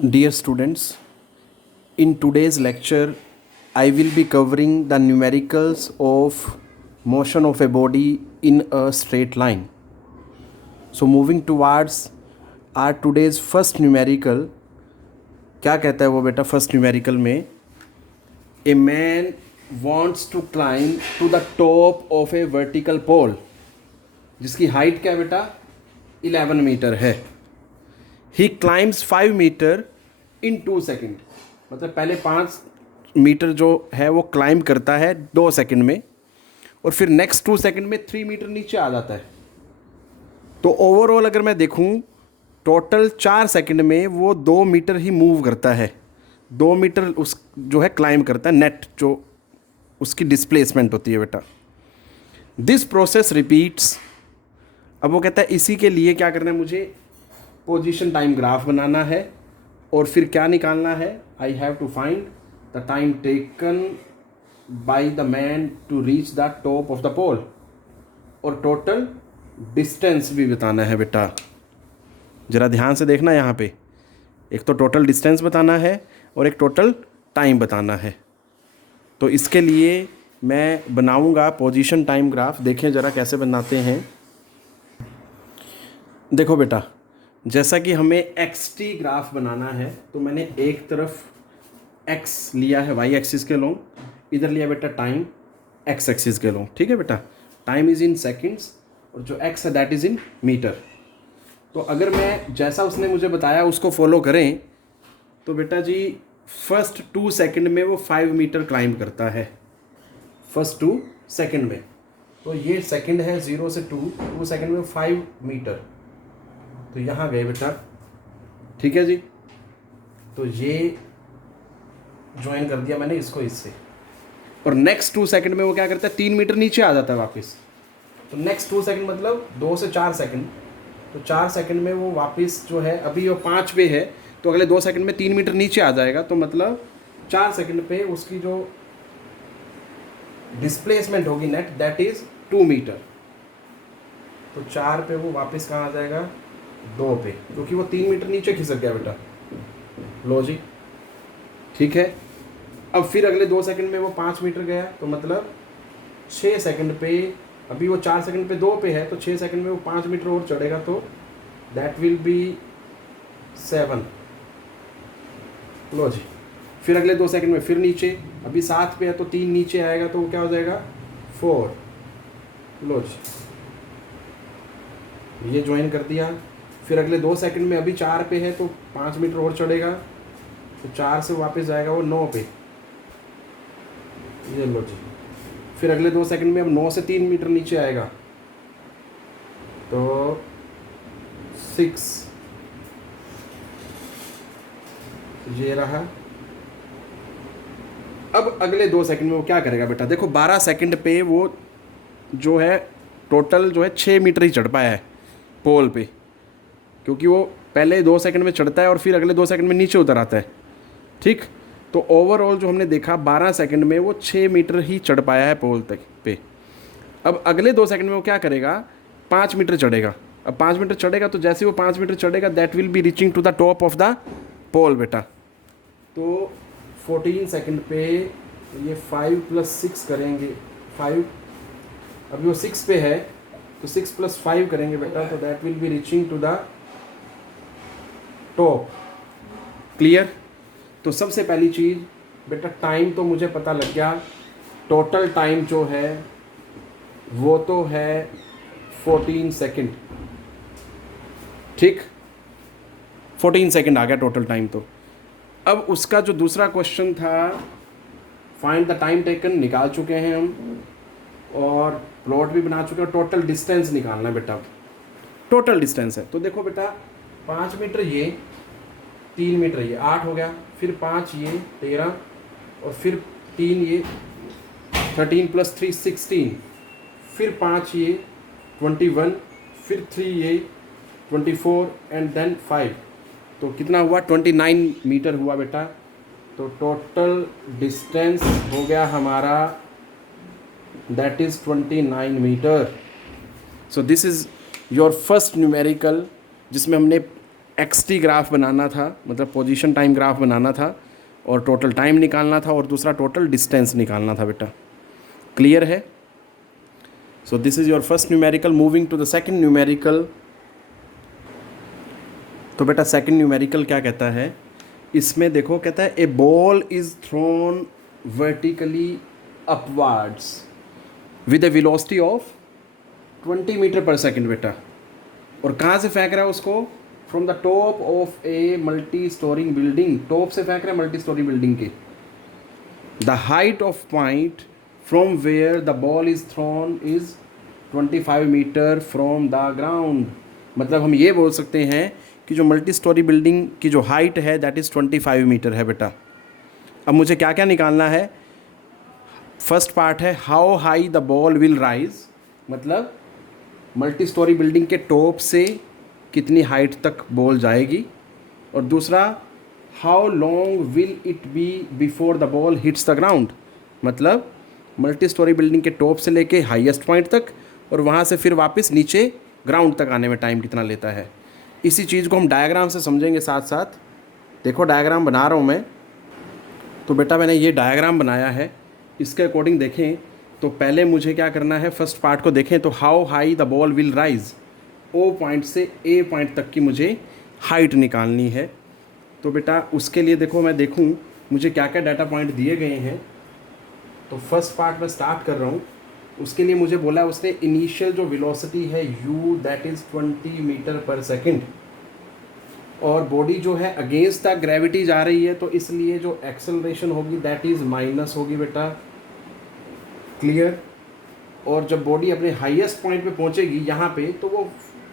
Dear students, in today's lecture, I will be covering the numericals of motion of a body in a straight line. So moving towards our today's first numerical, क्या कहता है वो बेटा first numerical में a man wants to climb to the top of a vertical pole जिसकी height क्या है बेटा 11 मीटर है. ही क्लाइम्स 5 मीटर इन 2 सेकेंड. मतलब पहले 5 मीटर जो है वो क्लाइंब करता है 2 सेकेंड में और फिर नेक्स्ट 2 सेकेंड में 3 मीटर नीचे आ जाता है. तो ओवरऑल अगर मैं देखूं टोटल 4 सेकेंड में वो 2 मीटर ही मूव करता है. 2 मीटर उस जो है क्लाइंब करता है नेट जो उसकी डिस्प्लेसमेंट होती है बेटा. This process repeats. अब वो कहता है इसी के लिए क्या करना है मुझे पोजीशन टाइम ग्राफ बनाना है और फिर क्या निकालना है. I have to find the time taken by the man to reach the top of the pole और टोटल डिस्टेंस भी बताना है बेटा. ज़रा ध्यान से देखना यहाँ पे. एक तो टोटल डिस्टेंस बताना है और एक टोटल टाइम बताना है. तो इसके लिए मैं बनाऊँगा पोजीशन टाइम ग्राफ. देखें ज़रा कैसे बनाते हैं. देखो बेटा जैसा कि हमें एक्स टी ग्राफ बनाना है तो मैंने एक तरफ एक्स लिया है वाई एक्सिस के लोग, इधर लिया बेटा टाइम एक्स एक्सिस के लोग. ठीक है बेटा. टाइम इज़ इन सेकंड्स और जो एक्स है दैट इज़ इन मीटर. तो अगर मैं जैसा उसने मुझे बताया उसको फॉलो करें तो बेटा जी फर्स्ट 2 सेकंड में वो 5 मीटर क्लाइंब करता है. फर्स्ट 2 सेकंड में. तो ये सेकंड है 0 से 2 सेकंड में 5 मीटर. तो यहाँ गए बेटा. ठीक है जी. तो ये ज्वाइन कर दिया मैंने इसको इससे. और नेक्स्ट 2 सेकंड में वो क्या करता है 3 मीटर नीचे आ जाता है वापस. तो नेक्स्ट 2 सेकंड मतलब 2 से 4 सेकंड. तो 4 सेकंड में वो वापस जो है अभी वो 5 पे है तो अगले 2 सेकंड में 3 मीटर नीचे आ जाएगा. तो मतलब 4 सेकंड पे उसकी जो डिस्प्लेसमेंट होगी नेट दैट इज़ 2 मीटर. तो 4 पे वो वापस कहाँ आ जाएगा 2 पे क्योंकि वो 3 मीटर नीचे खिसक गया बेटा. लो जी. ठीक है. अब फिर अगले 2 सेकंड में वो 5 मीटर गया तो मतलब 6 सेकंड पे अभी वो 4 सेकंड पे 2 पे है तो 6 सेकंड में वो 5 मीटर और चढ़ेगा तो दैट विल बी 7. लो जी. फिर अगले 2 सेकंड में फिर नीचे अभी 7 पे है तो 3 नीचे आएगा तो वो क्या हो जाएगा 4. लो जी. ये ज्वाइन कर दिया. फिर अगले 2 सेकंड में अभी 4 पे है तो 5 मीटर और चढ़ेगा तो 4 से वापस जाएगा वो 9 पे. ये लो जी. फिर अगले 2 सेकंड में अब 9 से 3 मीटर नीचे आएगा तो 6. ये रहा. अब अगले 2 सेकंड में वो क्या करेगा बेटा. देखो 12 सेकंड पे वो जो है टोटल जो है 6 मीटर ही चढ़ पाया है पोल पे क्योंकि वो पहले 2 सेकंड में चढ़ता है और फिर अगले 2 सेकंड में नीचे उतर आता है. ठीक. तो ओवरऑल जो हमने देखा 12 सेकंड में वो 6 मीटर ही चढ़ पाया है पोल तक पे. अब अगले 2 सेकंड में वो क्या करेगा 5 मीटर चढ़ेगा. अब 5 मीटर चढ़ेगा तो जैसे वो 5 मीटर चढ़ेगा that will be reaching to the top of the pole बेटा. तो 14 सेकंड पे ये 5 + 6 करेंगे 5. अभी वो 6 पे है तो 6 + 5 करेंगे बेटा तो that will be reaching to the top. Clear. तो सबसे पहली चीज़ बेटा टाइम तो मुझे पता लग गया. टोटल टाइम जो है वो तो है 14 सेकंड. ठीक. 14 सेकंड आ गया टोटल टाइम. तो अब उसका जो दूसरा क्वेश्चन था फाइंड द टाइम टेकन निकाल चुके हैं हम और प्लॉट भी बना चुके हैं. टोटल डिस्टेंस निकालना है बेटा. टोटल डिस्टेंस है तो देखो बेटा 5 मीटर ये 3 मीटर ये 8 हो गया. फिर 5 ये 13 और फिर 3 ये 13 + 3 16. फिर 5 ये 21. फिर 3 ये 24 एंड देन 5. तो कितना हुआ 29 मीटर हुआ बेटा. तो टोटल डिस्टेंस हो गया हमारा that is 29 metre. So this is your first numerical जिसमें हमने एक्स टी ग्राफ बनाना था, मतलब पोजीशन टाइम ग्राफ बनाना था, और टोटल टाइम निकालना था, और दूसरा टोटल डिस्टेंस निकालना था बेटा। क्लियर है? So this is your first numerical. Moving to the second numerical. तो बेटा सेकंड न्यूमेरिकल क्या कहता है, इसमें देखो कहता है a ball is thrown vertically upwards with a velocity of 20 metre per second बेटा। और कहाँ से फेंक रहा है उसको? From the top of a multi storing building. टॉप से फेंक रहा है मल्टी स्टोरी बिल्डिंग के। The height of point from where the ball is thrown is 25 metre from the ground. मतलब हम ये बोल सकते हैं कि जो मल्टी स्टोरी बिल्डिंग की जो हाइट है दैट इज़ 25 मीटर है बेटा। अब मुझे क्या क्या निकालना है? फर्स्ट पार्ट है how high the ball will rise, मतलब मल्टी स्टोरी बिल्डिंग के टॉप से कितनी हाइट तक बॉल जाएगी। और दूसरा how long will it be before the ball hits the ground, मतलब मल्टी स्टोरी बिल्डिंग के टॉप से लेके हाईएस्ट पॉइंट तक, और वहाँ से फिर वापस नीचे ग्राउंड तक आने में टाइम कितना लेता है। इसी चीज़ को हम डायग्राम से समझेंगे साथ साथ। देखो डायग्राम बना रहा हूँ मैं। तो बेटा मैंने ये डायग्राम बनाया है, इसके अकॉर्डिंग देखें तो पहले मुझे क्या करना है, फर्स्ट पार्ट को देखें तो how high the ball will rise, O point से ए पॉइंट तक की मुझे हाइट निकालनी है। तो बेटा उसके लिए देखो मैं देखूं मुझे क्या क्या डाटा पॉइंट दिए गए हैं। तो फर्स्ट पार्ट में स्टार्ट कर रहा हूँ। उसके लिए मुझे बोला उसने इनिशियल जो वेलोसिटी है u that is 20 metre per second, और बॉडी जो है अगेंस्ट द ग्रेविटी जा रही है, तो इसलिए जो एक्सेलरेशन होगी दैट इज़ माइनस होगी बेटा। क्लियर? और जब बॉडी अपने हाईएस्ट पॉइंट पे पहुंचेगी यहाँ पे, तो वो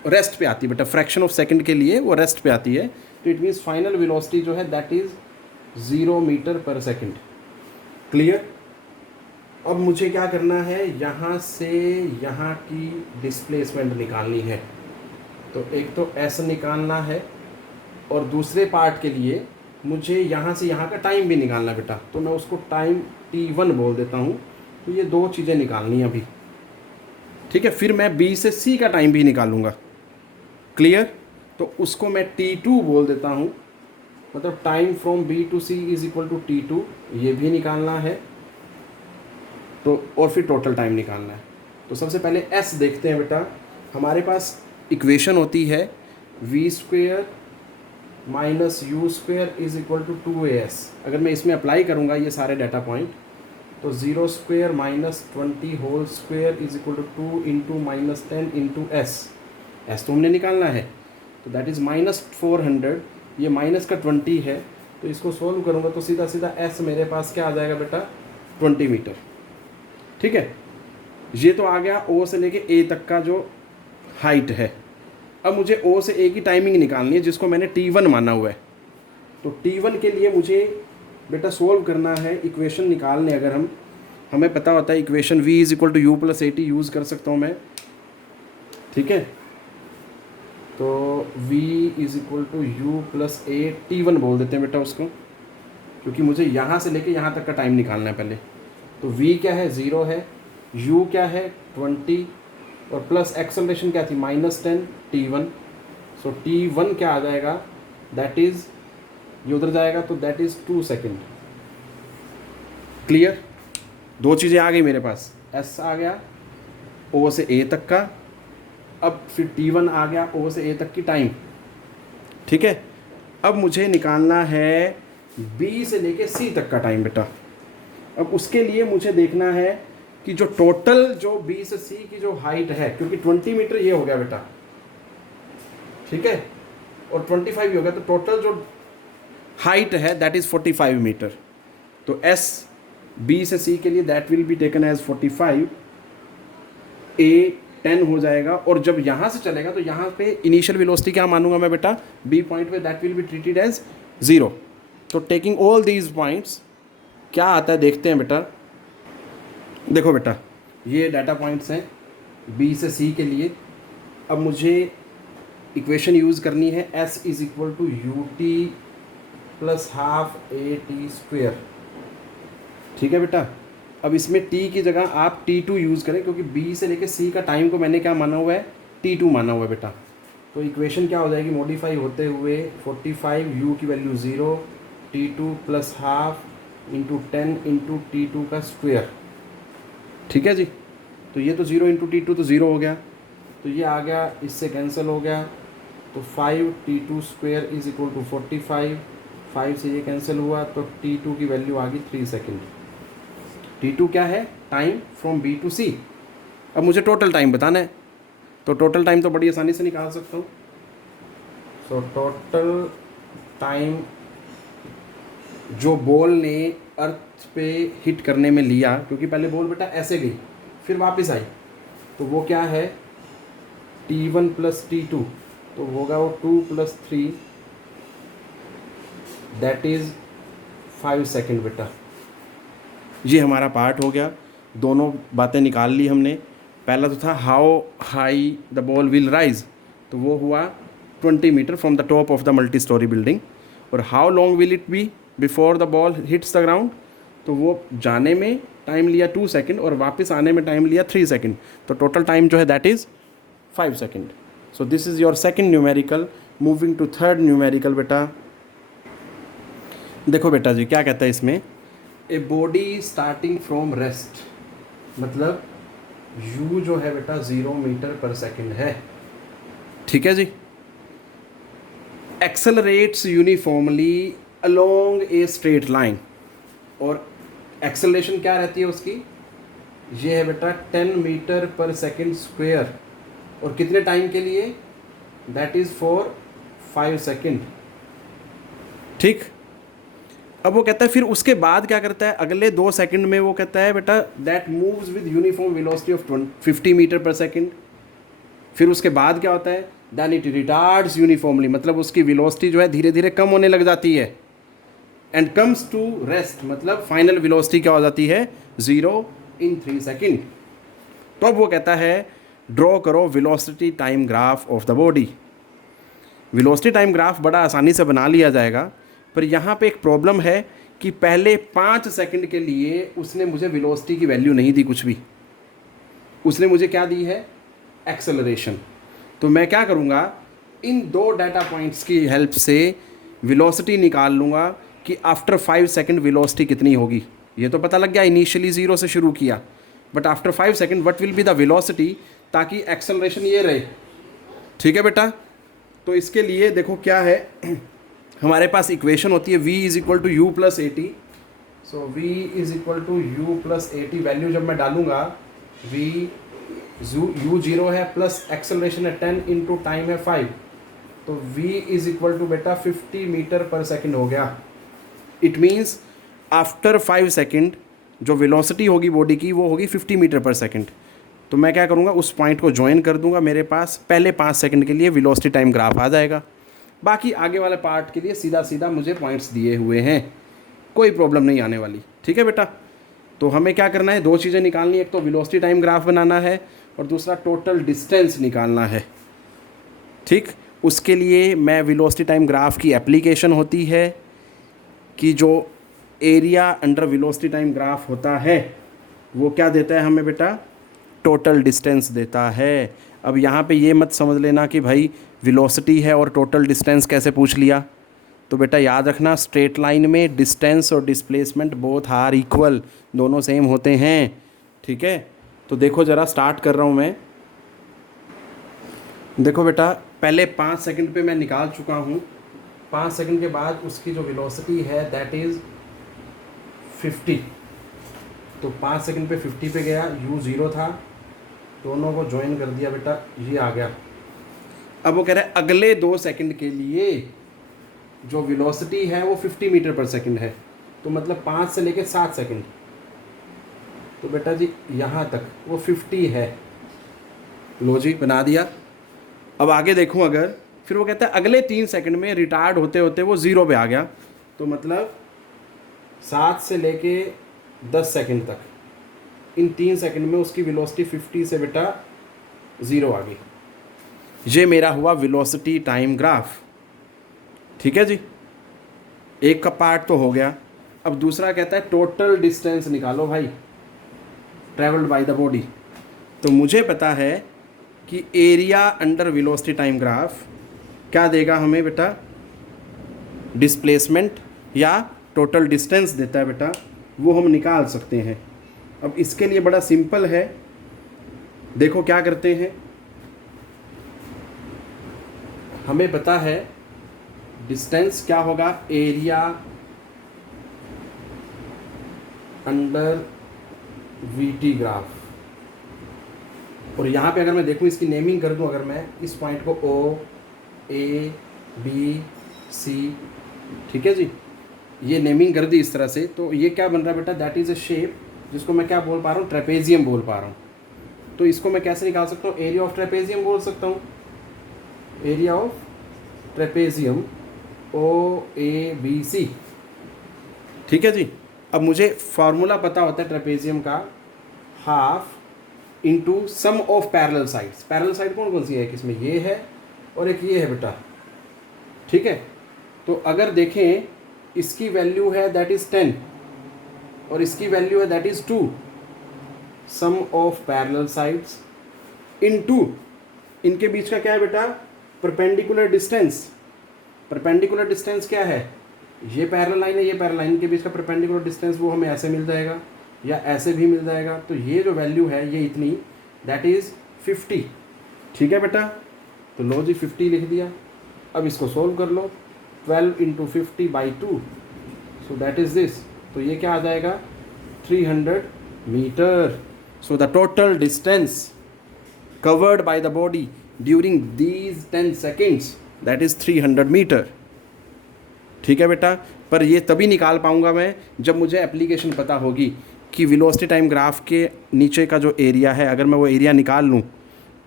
रेस्ट पे आती है बेटा, फ्रैक्शन ऑफ सेकंड के लिए वो रेस्ट पे आती है। तो इट मीन्स फाइनल वेलोसिटी जो है that is 0 metre per second. Clear? अब मुझे क्या करना है, यहाँ से यहाँ की डिस्प्लेसमेंट निकालनी है। तो एक तो S निकालना है, और दूसरे पार्ट के लिए मुझे यहाँ से यहाँ का टाइम भी निकालना बेटा। तो मैं उसको टाइम T1 बोल देता हूँ। तो ये दो चीज़ें निकालनी है अभी, ठीक है। फिर मैं B से C का टाइम भी निकालूंगा। क्लियर? तो उसको मैं T2 बोल देता हूँ, मतलब time from B to C is equal to T2, ये भी निकालना है। तो और फिर टोटल टाइम निकालना है। तो सबसे पहले S देखते हैं बेटा। हमारे पास इक्वेशन होती है v² minus u² is equal to 2as। अगर मैं इसमें अप्लाई करूँगा ये सारे डाटा पॉइंट, तो 0² minus 20 whole square is equal to 2 into minus 10 into s तो हमने निकालना है। तो दैट इज़ माइनस 400, ये माइनस का 20 है, तो इसको सोल्व करूँगा तो सीधा सीधा एस मेरे पास क्या आ जाएगा बेटा, 20 मीटर। ठीक है, ये तो आ गया ओ से लेके ए तक का जो हाइट है। अब मुझे ओ से ए की टाइमिंग निकालनी है, जिसको मैंने T1 माना हुआ है। तो T1 के लिए मुझे बेटा सोल्व करना है, इक्वेशन निकालने। अगर हमें पता होता है equation v is equal to u plus a t use कर सकता हूँ मैं। ठीक है, तो v is equal to u plus a T1 बोल देते हैं बेटा उसको, क्योंकि मुझे यहाँ से लेके यहाँ तक का टाइम निकालना है पहले। तो v क्या है, 0 है, u क्या है 20, और प्लस एक्सेलरेशन क्या थी -10 T1। सो T1 क्या आ जाएगा, दैट इज़, ये उधर जाएगा तो दैट इज़ 2 सेकेंड। क्लियर? दो चीज़ें आ गई मेरे पास, S आ गया O से A तक का, अब फिर T1 आ गया O से A तक की टाइम। ठीक है, अब मुझे निकालना है B से लेके C तक का टाइम बेटा। अब उसके लिए मुझे देखना है कि जो टोटल जो B से C की जो हाइट है, क्योंकि 20 मीटर ये हो गया बेटा, ठीक है, और 25 ही हो गया, तो टोटल जो हाइट है दैट इज़ 45 मीटर। तो S B से C के लिए that will be taken as 45, A 10 हो जाएगा। और जब यहाँ से चलेगा तो यहाँ पे इनिशियल वेलोसिटी क्या मानूंगा मैं बेटा, B पॉइंट पे, that will be treated as 0। तो टेकिंग ऑल दीज पॉइंट्स क्या आता है देखते हैं बेटा। देखो बेटा, ये डाटा पॉइंट्स हैं B से C के लिए। अब मुझे इक्वेशन यूज़ करनी है, S is equal to ut plus half AT²। ठीक है बेटा, अब इसमें T की जगह आप T2 यूज़ करें, क्योंकि B से लेके C का टाइम को मैंने क्या माना हुआ है, T2 माना हुआ है बेटा। तो इक्वेशन क्या हो जाएगी मॉडिफाई होते हुए 45 यू की value 0 T2 plus half into 10 into T2 का स्क्वेयर। ठीक है जी। तो ये तो 0 × T2 तो 0 हो गया, तो ये आ गया, इससे कैंसिल हो गया। तो 5T2 square is equal to 45, 5 से ये कैंसिल हुआ तो T2 की वैल्यू आ गई 3 सेकेंड। T2 क्या है? Time from B to C। अब मुझे टोटल टाइम बताना है, तो टोटल टाइम तो बड़ी आसानी से निकाल सकता हूँ। सो टोटल टाइम जो बॉल ने अर्थ पे हिट करने में लिया, क्योंकि पहले बॉल बेटा ऐसे गई फिर वापस आई, तो वो क्या है T1 प्लस T2, तो होगा वो 2 + 3 दैट इज़ 5 सेकेंड बेटा। ये हमारा पार्ट हो गया, दोनों बातें निकाल ली हमने। पहला तो था how high the ball will rise, तो वो हुआ 20 metre from the top of the multi storey building. और how long will it be before the ball hits the ground, तो वो जाने में टाइम लिया 2 सेकेंड और वापस आने में टाइम लिया 3 सेकेंड, तो टोटल टाइम जो है that is 5 second. So this is your second numerical. Moving to third numerical बेटा। देखो बेटा जी क्या कहता है इसमें, a body starting from rest, मतलब u जो है बेटा 0 मीटर पर सेकेंड है। ठीक है जी। Accelerates uniformly along a straight line, और एक्सेलरेशन क्या रहती है उसकी, ये है बेटा 10 मीटर पर सेकेंड स्क्वेयर, और कितने टाइम के लिए, दैट इज़ फॉर 5 सेकेंड। ठीक। अब वो कहता है फिर उसके बाद क्या करता है, अगले 2 सेकंड में वो कहता है बेटा that moves with uniform velocity of 50 metre per second. फिर उसके बाद क्या होता है, दैन इट रिटार्ड्स यूनिफॉर्मली, मतलब उसकी वेलोसिटी जो है धीरे धीरे कम होने लग जाती है। एंड कम्स टू रेस्ट, मतलब फाइनल वेलोसिटी क्या हो जाती है 0 इन 3 सेकेंड। तो अब वो कहता है ड्रॉ करो velocity time graph of the body. Velocity time graph बड़ा आसानी से बना लिया जाएगा, पर यहाँ पे एक प्रॉब्लम है कि पहले 5 सेकंड के लिए उसने मुझे वेलोसिटी की वैल्यू नहीं दी कुछ भी, उसने मुझे क्या दी है, एक्सेलरेशन। तो मैं क्या करूँगा, इन 2 डाटा पॉइंट्स की हेल्प से वेलोसिटी निकाल लूँगा कि आफ्टर 5 सेकंड वेलोसिटी कितनी होगी। ये तो पता लग गया इनिशियली 0 से शुरू किया, but after 5 second what will be the velocity, ताकि एक्सेलरेशन ये रहे। ठीक है बेटा। तो इसके लिए देखो क्या है, हमारे पास इक्वेशन होती है v is equal to u plus a t. So v is equal to u plus a t, value जब मैं डालूंगा v u 0 है प्लस एक्सेलरेशन है 10 इंटू टाइम है 5, तो v इज़ इक्वल टू बेटा 50 मीटर पर सेकेंड हो गया। इट मीन्स आफ्टर 5 सेकेंड जो वेलोसिटी होगी बॉडी की वो होगी 50 मीटर पर सेकेंड। तो मैं क्या करूँगा, उस पॉइंट को ज्वाइन कर दूंगा, मेरे पास पहले 5 सेकंड के लिए वेलोसिटी टाइम ग्राफ आ जाएगा। बाकी आगे वाले पार्ट के लिए सीधा सीधा मुझे पॉइंट्स दिए हुए हैं, कोई प्रॉब्लम नहीं आने वाली। ठीक है बेटा। तो हमें क्या करना है, 2 चीज़ें निकालनी है, एक तो वेलोसिटी टाइम ग्राफ बनाना है और दूसरा टोटल डिस्टेंस निकालना है। ठीक। उसके लिए मैं वेलोसिटी टाइम ग्राफ की एप्लीकेशन होती है कि जो area under velocity time graph होता है वो क्या देता है हमें बेटा, टोटल डिस्टेंस देता है। अब यहाँ पे ये मत समझ लेना कि भाई वेलोसिटी है और टोटल डिस्टेंस कैसे पूछ लिया। तो बेटा याद रखना, स्ट्रेट लाइन में डिस्टेंस और डिस्प्लेसमेंट बोथ आर इक्वल, दोनों सेम होते हैं। ठीक है। तो देखो ज़रा स्टार्ट कर रहा हूँ मैं। देखो बेटा पहले 5 सेकंड पे मैं निकाल चुका हूँ, 5 सेकंड के बाद उसकी जो वेलोसिटी है दैट इज़ 50। तो 5 सेकंड पे 50 पे गया, u 0 था, दोनों को ज्वाइन कर दिया बेटा, ये आ गया। अब वो कह रहा है अगले 2 सेकंड के लिए जो वेलोसिटी है वो 50 मीटर पर सेकंड है, तो मतलब 5 से लेके 7 सेकंड, तो बेटा जी यहाँ तक वो 50 है। लो जी बना दिया। अब आगे देखूँ अगर, फिर वो कहता है अगले 3 सेकंड में रिटार्ड होते होते वो 0 पे आ गया, तो मतलब 7 से लेके 10 सेकंड तक, इन 3 सेकंड में उसकी वेलोसिटी 50 से बेटा 0 आ गई। ये मेरा हुआ वेलोसिटी टाइम ग्राफ। ठीक है जी, एक का पार्ट तो हो गया। अब दूसरा कहता है टोटल डिस्टेंस निकालो भाई, ट्रेवल्ड बाय द बॉडी। तो मुझे पता है कि area under velocity time graph क्या देगा हमें बेटा, डिस्प्लेसमेंट या टोटल डिस्टेंस देता है बेटा, वो हम निकाल सकते हैं। अब इसके लिए बड़ा सिंपल है, देखो क्या करते हैं। हमें पता है डिस्टेंस क्या होगा, एरिया अंडर वीटी ग्राफ। और यहाँ पे अगर मैं देखूँ, इसकी नेमिंग कर दूँ, अगर मैं इस पॉइंट को ओ, ए, बी, सी, ठीक है जी, ये नेमिंग कर दी इस तरह से, तो ये क्या बन रहा है बेटा, दैट इज़ अ शेप जिसको मैं क्या बोल पा रहा हूँ, ट्रेपेजियम बोल पा रहा हूँ। तो इसको मैं कैसे निकाल सकता हूँ, एरिया ऑफ ट्रेपेजियम बोल सकता हूँ, area of trapezium O A B C, ठीक है जी। अब मुझे फार्मूला पता होता है ट्रेपेजियम का, half into sum of parallel sides. Parallel side कौन कौन सी है, किसमें ये है और एक ये है बेटा, ठीक है। तो अगर देखें, इसकी वैल्यू है दैट इज़ 10 और इसकी वैल्यू है that is 2, sum of parallel sides into इनके बीच का क्या है बेटा, परपेंडिकुलर डिस्टेंस। परपेंडिकुलर डिस्टेंस क्या है, ये पैरेलल लाइन है, ये पैरेलल लाइन के बीच का परपेंडिकुलर डिस्टेंस वो हमें ऐसे मिल जाएगा या ऐसे भी मिल जाएगा। तो ये जो वैल्यू है ये इतनी, दैट इज़ 50, ठीक है बेटा। तो लो जी 50 लिख दिया। अब इसको सोल्व कर लो, 12 into 50/2, so that is this. तो ये क्या आ जाएगा, 300 metre. So the total distance covered by the body during these 10 seconds that is 300 metre, ठीक है बेटा। पर ये तभी निकाल पाऊंगा मैं जब मुझे एप्लीकेशन पता होगी कि वेलोसिटी टाइम ग्राफ के नीचे का जो एरिया है, अगर मैं वो एरिया निकाल लूँ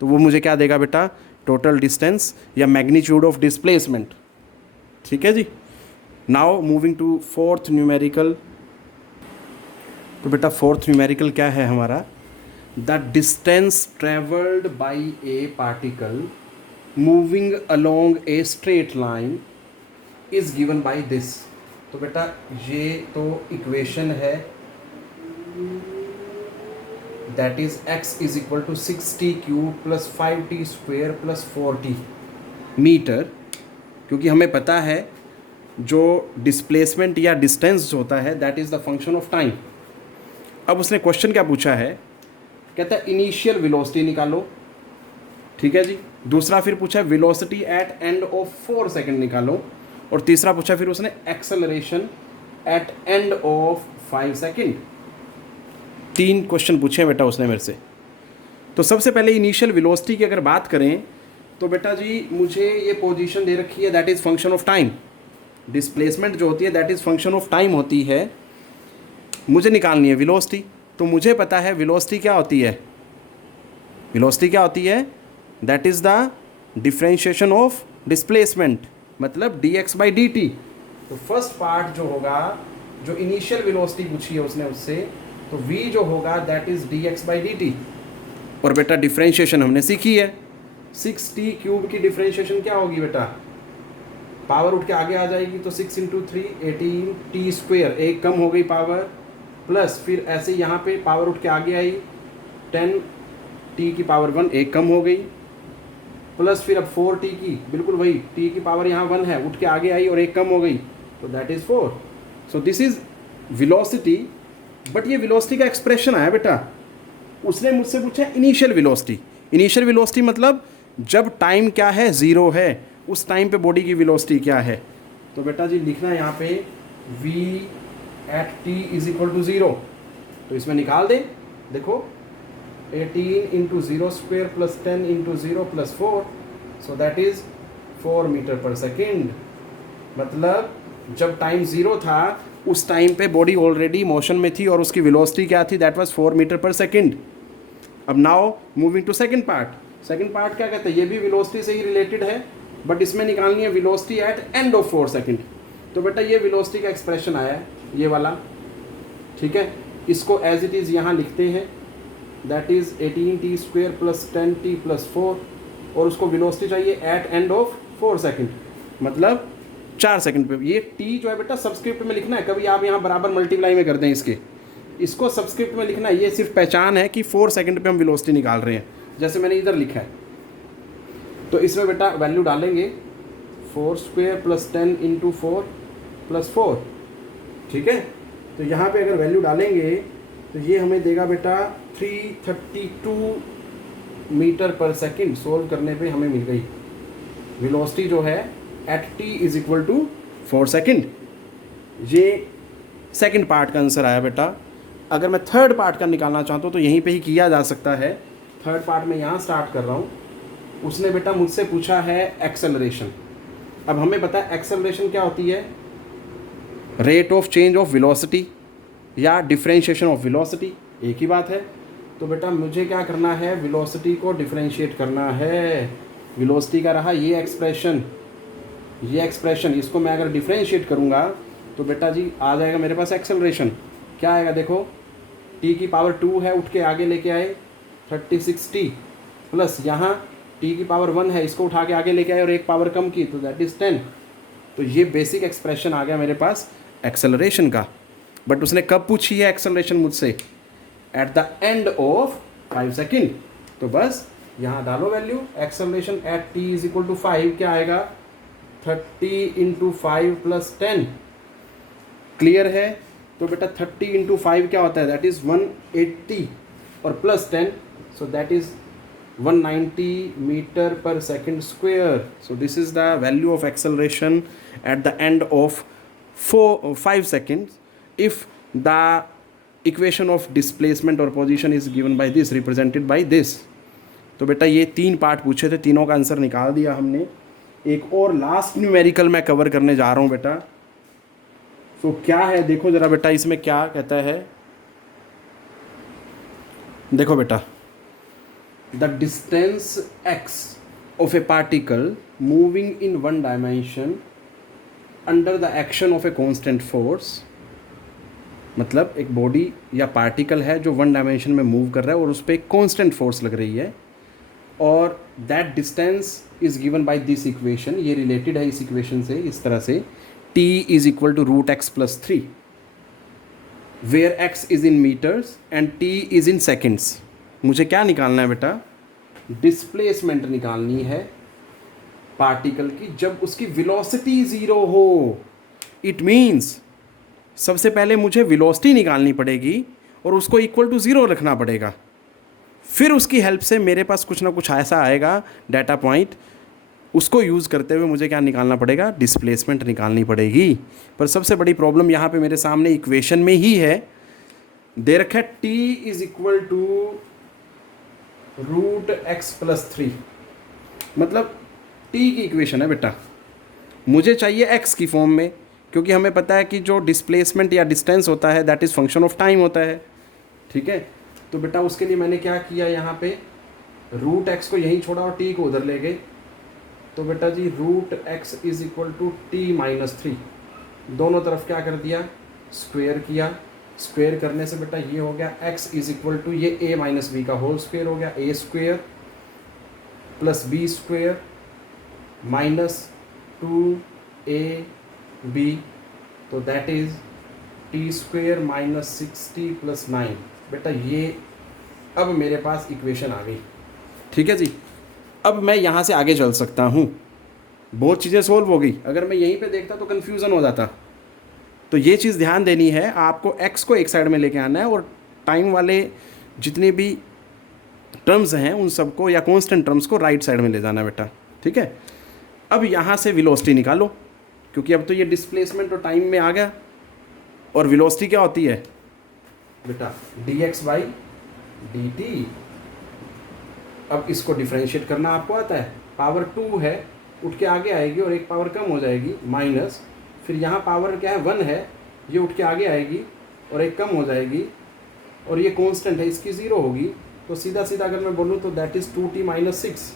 तो वो मुझे क्या देगा बेटा, टोटल डिस्टेंस या मैग्नीट्यूड ऑफ डिस्प्लेसमेंट, ठीक है जी। Now moving to fourth numerical. तो बेटा फोर्थ न्यूमेरिकल क्या है हमारा, the distance traveled by a particle moving along a straight line is given by this। तो बेटा ये तो इक्वेशन है, that is x is equal to 6t cube plus 5t square plus 4t metre. क्योंकि हमें पता है जो डिस्प्लेसमेंट या डिस्टेंस होता है that is the function of time. अब उसने क्वेश्चन क्या पूछा है, कहता है इनिशियल वेलोसिटी निकालो, ठीक है जी। दूसरा फिर पूछा velocity at end of 4 second निकालो, और तीसरा पूछा फिर उसने acceleration at and of 5 second. 3 question पूछे बेटा उसने मेरे से। तो सबसे पहले इनिशियल वेलोसिटी की अगर बात करें तो बेटा जी मुझे ये पोजीशन दे रखी है, that is function of time. Displacement जो होती है that is function of time होती है, मुझे निकालनी है वेलोसिटी। तो मुझे पता है वेलोसिटी क्या होती है, वेलोसिटी क्या होती है, that is the differentiation of displacement, मतलब dx/dt। तो फर्स्ट पार्ट जो होगा, जो इनिशियल वेलोसिटी पूछी है उसने उससे, तो v जो होगा दैट इज़ dx/dt। और बेटा डिफरेंशिएशन हमने सीखी है, 6t क्यूब की डिफरेंशिएशन क्या होगी बेटा, पावर उठ के आगे आ जाएगी, तो 6 × 3 18t स्क्वेयर, एक कम हो गई पावर, प्लस फिर ऐसे यहाँ पे पावर उठ के आगे आई 10t की पावर 1, एक कम हो गई, प्लस फिर अब 4t की, बिल्कुल वही t की पावर यहाँ 1 है, उठ के आगे आई और एक कम हो गई, तो that is 4। So this is velocity. But ये वेलोसिटी का एक्सप्रेशन आया बेटा, उसने मुझसे पूछा इनिशियल वेलोसिटी। इनिशियल वेलोसिटी मतलब जब टाइम क्या है, 0 है, उस टाइम पे बॉडी की वेलोसिटी क्या है। तो बेटा जी लिखना है यहाँ पे v at t is equal to 0। तो इसमें निकाल दें, देखो 18 × 0 square plus 10 × 0 plus 4, so that is 4 metre per second. मतलब जब टाइम 0 था उस टाइम पे बॉडी ऑलरेडी मोशन में थी और उसकी वेलोसिटी क्या थी, that was 4 metre per second. अब now moving to second part. Second part क्या कहते हैं, ये भी वेलोसिटी से ही रिलेटेड है, बट इसमें निकालनी है velocity at end of 4 second. तो बेटा ये वेलोसिटी का एक्सप्रेशन आया है, ये वाला, ठीक है। इसको एज इट इज़ यहाँ लिखते हैं, that is 18t square plus 10t plus 4, और उसको वेलोसिटी चाहिए एट एंड ऑफ 4 सेकेंड, मतलब 4 सेकंड पे। ये t जो है बेटा सबस्क्रिप्ट में लिखना है, कभी आप यहाँ बराबर मल्टीप्लाई में कर दें इसके, इसको सबस्क्रिप्ट में लिखना है। ये सिर्फ पहचान है कि 4 सेकंड पे हम वेलोसिटी निकाल रहे हैं, जैसे मैंने इधर लिखा है तो इसमें बेटा वैल्यू डालेंगे 4 स्क्वायर प्लस 10 इंटू 4 प्लस 4, ठीक है। तो यहाँ पे अगर वैल्यू डालेंगे तो ये हमें देगा बेटा 332 मीटर पर सेकंड। सोल्व करने पे हमें मिल गई वेलोसिटी जो है at t is equal to 4 second. ये सेकंड पार्ट का आंसर आया बेटा। अगर मैं थर्ड पार्ट का निकालना चाहता हूँ तो यहीं पे ही किया जा सकता है। थर्ड पार्ट में यहाँ स्टार्ट कर रहा हूँ। उसने बेटा मुझसे पूछा है एक्सेलरेशन। अब हमें पता है एक्सेलरेशन क्या होती है, rate of change of velocity या डिफरेंशिएशन ऑफ वेलोसिटी, एक ही बात है। तो बेटा मुझे क्या करना है, वेलोसिटी को डिफरेंशिएट करना है। वेलोसिटी का रहा ये एक्सप्रेशन, इसको मैं अगर डिफरेंशिएट करूँगा तो बेटा जी आ जाएगा मेरे पास एक्सेलरेशन। क्या आएगा देखो, t की पावर 2 है, उठ के आगे लेके आए 36t, प्लस यहाँ t की पावर 1 है, इसको उठा के आगे लेके आए और एक पावर कम की तो दैट इज़ 10। तो ये बेसिक एक्सप्रेशन आ गया मेरे पास एक्सेलरेशन का। बट उसने कब पूछी है एक्सेलरेशन मुझसे, at the end of 5 second. तो बस यहाँ डालो value, acceleration at t is equal to 5 क्या आएगा 30 इंटू 5 प्लस 10। क्लियर है। तो बेटा 30 इंटू 5 क्या होता है, दैट इज़ 180 और plus 10 so that is 190 metre per second square. So this is the value of acceleration at the end of 5 seconds if the equation of displacement or position is given by this, represented by this। तो बेटा ये 3 part पूछे थे, तीनों का answer निकाल दिया हमने। एक और लास्ट न्यूमेरिकल मैं कवर करने जा रहा हूँ बेटा। तो क्या है देखो ज़रा बेटा, इसमें क्या कहता है, देखो बेटा, the distance x of A particle moving in one dimension under the action of a constant force. मतलब एक बॉडी या पार्टिकल है जो वन डायमेंशन में मूव कर रहा है और उस पर एक कॉन्स्टेंट फोर्स लग रही है, और that distance is given by this equation. ये रिलेटेड है इस इक्वेशन से इस तरह से, t is equal to root x plus 3, where x is in metres and t is in seconds. मुझे क्या निकालना है बेटा, डिस्प्लेसमेंट निकालनी है पार्टिकल की जब उसकी वेलोसिटी 0 हो। इट मीन्स सबसे पहले मुझे वेलोसिटी निकालनी पड़ेगी और उसको इक्वल टू 0 रखना पड़ेगा। फिर उसकी हेल्प से मेरे पास कुछ ना कुछ ऐसा आएगा डाटा पॉइंट, उसको यूज़ करते हुए मुझे क्या निकालना पड़ेगा, डिस्प्लेसमेंट निकालनी पड़ेगी। पर सबसे बड़ी प्रॉब्लम यहाँ पे मेरे सामने इक्वेशन में ही है, दे रखा है t is equal to root x plus 3। मतलब t की इक्वेशन है बेटा, मुझे चाहिए x की फॉर्म में, क्योंकि हमें पता है कि जो डिस्प्लेसमेंट या डिस्टेंस होता है that is function of time होता है, ठीक है। तो बेटा उसके लिए मैंने क्या किया, यहाँ पे रूट एक्स को यहीं छोड़ा और t को उधर ले गए। तो बेटा जी root x is equal to t minus 3, दोनों तरफ क्या कर दिया, स्क्वेयर किया। स्क्वेयर करने से बेटा ये हो गया x इज इक्वल टू ये a माइनस बी का होल स्क्वेयर हो गया, a square plus b square minus 2ab, तो that is t square minus 60 plus 9। बेटा ये अब मेरे पास इक्वेशन आ गई, ठीक है जी। अब मैं यहाँ से आगे चल सकता हूँ, बहुत चीज़ें सोल्व हो गई। अगर मैं यहीं पे देखता तो कन्फ्यूज़न हो जाता। तो ये चीज़ ध्यान देनी है आपको, x को एक साइड में लेके आना है और टाइम वाले जितने भी टर्म्स हैं उन सबको या कांस्टेंट टर्म्स को राइट साइड में ले जाना है बेटा, ठीक है। अब यहाँ से वेलोसिटी निकालो, क्योंकि अब तो ये डिस्प्लेसमेंट और टाइम में आ गया। और वेलोसिटी क्या होती है बेटा, dx बाई dt। अब इसको डिफरेंशिएट करना आपको आता है, पावर 2 है, उठ के आगे आएगी और एक पावर कम हो जाएगी माइनस, फिर यहाँ पावर क्या है 1 है, ये उठ के आगे आएगी और एक कम हो जाएगी, और ये कांस्टेंट है इसकी 0 होगी। तो सीधा सीधा अगर मैं बोलूँ तो that is 2t minus 6।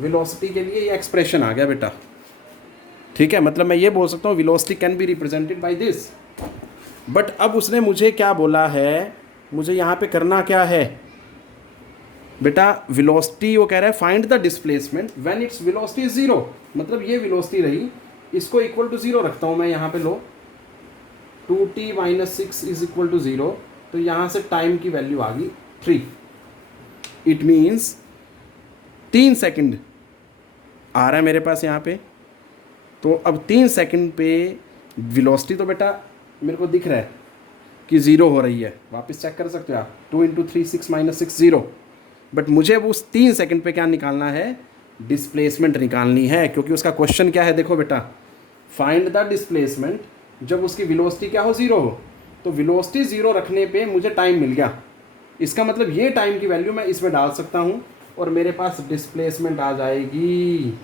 Velocity के लिए ये एक्सप्रेशन आ गया बेटा, ठीक है। मतलब मैं ये बोल सकता हूँ velocity can be represented by this. But अब उसने मुझे क्या बोला है, मुझे यहाँ पे करना क्या है बेटा, वेलोसिटी वो कह रहा है find the displacement when its velocity is 0। मतलब ये वेलोसिटी रही, इसको इक्वल टू 0 रखता हूँ मैं यहाँ पे, लो 2t minus 6 is equal to 0। तो यहाँ से टाइम की वैल्यू आ गई 3। इट मीन्स 3 सेकंड आ रहा है मेरे पास यहाँ पे। तो अब 3 सेकंड पे वेलोसिटी तो बेटा मेरे को दिख रहा है कि ज़ीरो हो रही है, वापस चेक कर सकते हो आप, 2 इंटू 3 6 माइनस 6 ज़ीरो। बट मुझे वो उस 3 सेकंड पे क्या निकालना है, डिस्प्लेसमेंट निकालनी है, क्योंकि उसका क्वेश्चन क्या है, देखो बेटा, फाइंड द डिस्प्लेसमेंट जब उसकी वेलोसिटी क्या हो, ज़ीरो हो। तो वेलोसिटी ज़ीरो रखने पे मुझे टाइम मिल गया, इसका मतलब ये टाइम की वैल्यू मैं इसमें डाल सकता हूँ और मेरे पास डिस्प्लेसमेंट आ जाएगी।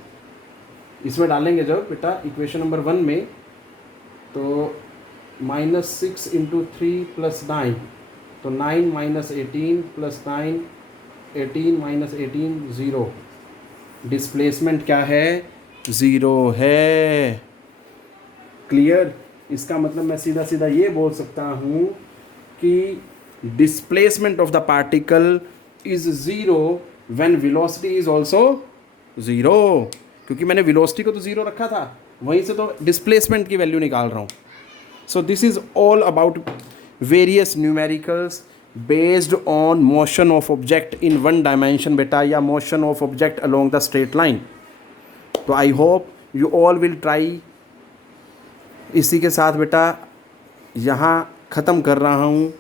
इसमें डालेंगे जब बेटा इक्वेशन नंबर 1 में, तो -6 इंटू 3 प्लस 9, तो 9 minus 18 plus 9, 18 minus 18 zero. Displacement क्या है, ज़ीरो है। क्लियर। इसका मतलब मैं सीधा सीधा ये बोल सकता हूँ कि displacement of the particle is zero when velocity is also zero, क्योंकि मैंने वेलोसिटी को तो ज़ीरो रखा था, वहीं से तो डिस्प्लेसमेंट की वैल्यू निकाल रहा हूँ। So this is all about various numericals based on motion of object in one dimension बेटा, या motion of object along the straight line। तो I hope you all will try। इसी के साथ बेटा यहाँ ख़त्म कर रहा हूँ।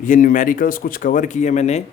ये न्यूमेरिकल्स कुछ कवर किए मैंने।